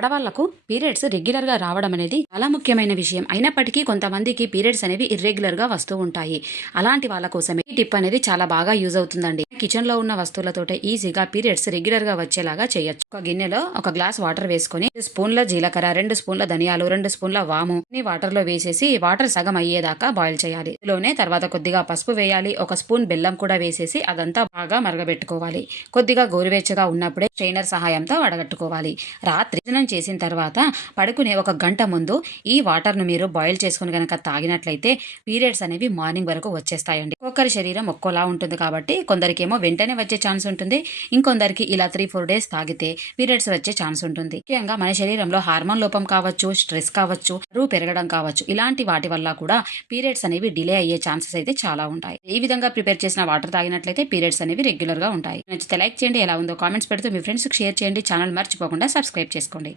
ఆడవాళ్ళకు పీరియడ్స్ రెగ్యులర్గా రావడం అనేది చాలా ముఖ్యమైన విషయం. అయినప్పటికీ కొంతమందికి పీరియడ్స్ అనేవి ఇర్రెగ్యులర్గా వస్తూ ఉంటాయి. అలాంటి వాళ్ళ కోసమే ఈ టిప్ అనేది చాలా బాగా యూజ్ అవుతుందండి. కిచెన్లో ఉన్న వస్తువులతోటే ఈజీగా పీరియడ్స్ రెగ్యులర్గా వచ్చేలాగా చేయొచ్చు. ఒక గిన్నెలో ఒక గ్లాస్ వాటర్ వేసుకొని స్పూన్ల జీలకర్ర రెండు స్పూన్ల ధనియాలు రెండు స్పూన్ల వాము ని వాటర్లో వేసేసి వాటర్ సగం అయ్యేదాకా బాయిల్ చేయాలి. ఇందులోనే తర్వాత కొద్దిగా పసుపు వేయాలి. ఒక స్పూన్ బెల్లం కూడా వేసేసి అదంతా బాగా మరగబెట్టుకోవాలి. కొద్దిగా గోరువెచ్చగా ఉన్నప్పుడే స్ట్రైనర్ సహాయంతో వడగట్టుకోవాలి. రాత్రి భోజనం చేసిన తర్వాత పడుకునే ఒక గంట ముందు ఈ వాటర్ను మీరు బాయిల్ చేసుకుని కనుక తాగినట్లయితే పీరియడ్స్ అనేవి మార్నింగ్ వరకు వచ్చేస్తాయండి. ఒక్కొక్కరి శరీరం ఒక్కోలా ఉంటుంది కాబట్టి కొందరికేమో వెంటనే వచ్చే ఛాన్స్ ఉంటుంది. ఇంకొందరికి ఇలా త్రీ ఫోర్ డేస్ తాగితే పీరియడ్స్ వచ్చే ఛాన్స్ ఉంటుంది. ముఖ్యంగా మన శరీరంలో హార్మోన్ లోపం కావచ్చు స్ట్రెస్ కావచ్చు బరువు పెరగడం కావచ్చు ఇలాంటి వాటి వల్ల కూడా పీరియడ్స్ అనేవి డిలే అయ్యే ఛాన్సెస్ అయితే చాలా ఉంటాయి. ఈ విధంగా ప్రిపేర్ చేసిన వాటర్ తాగినట్లయితే పీరియడ్స్ అనేవి రెగ్యులర్గా ఉంటాయి. నచ్చితే లైక్ చేయండి ఎలా ఉందో కామెంట్స్ పెడుతూ మీ ఫ్రెండ్స్కి షేర్ చేయండి. ఛానల్ మర్చిపోకుండా సబ్స్క్రైబ్ చేసుకోండి.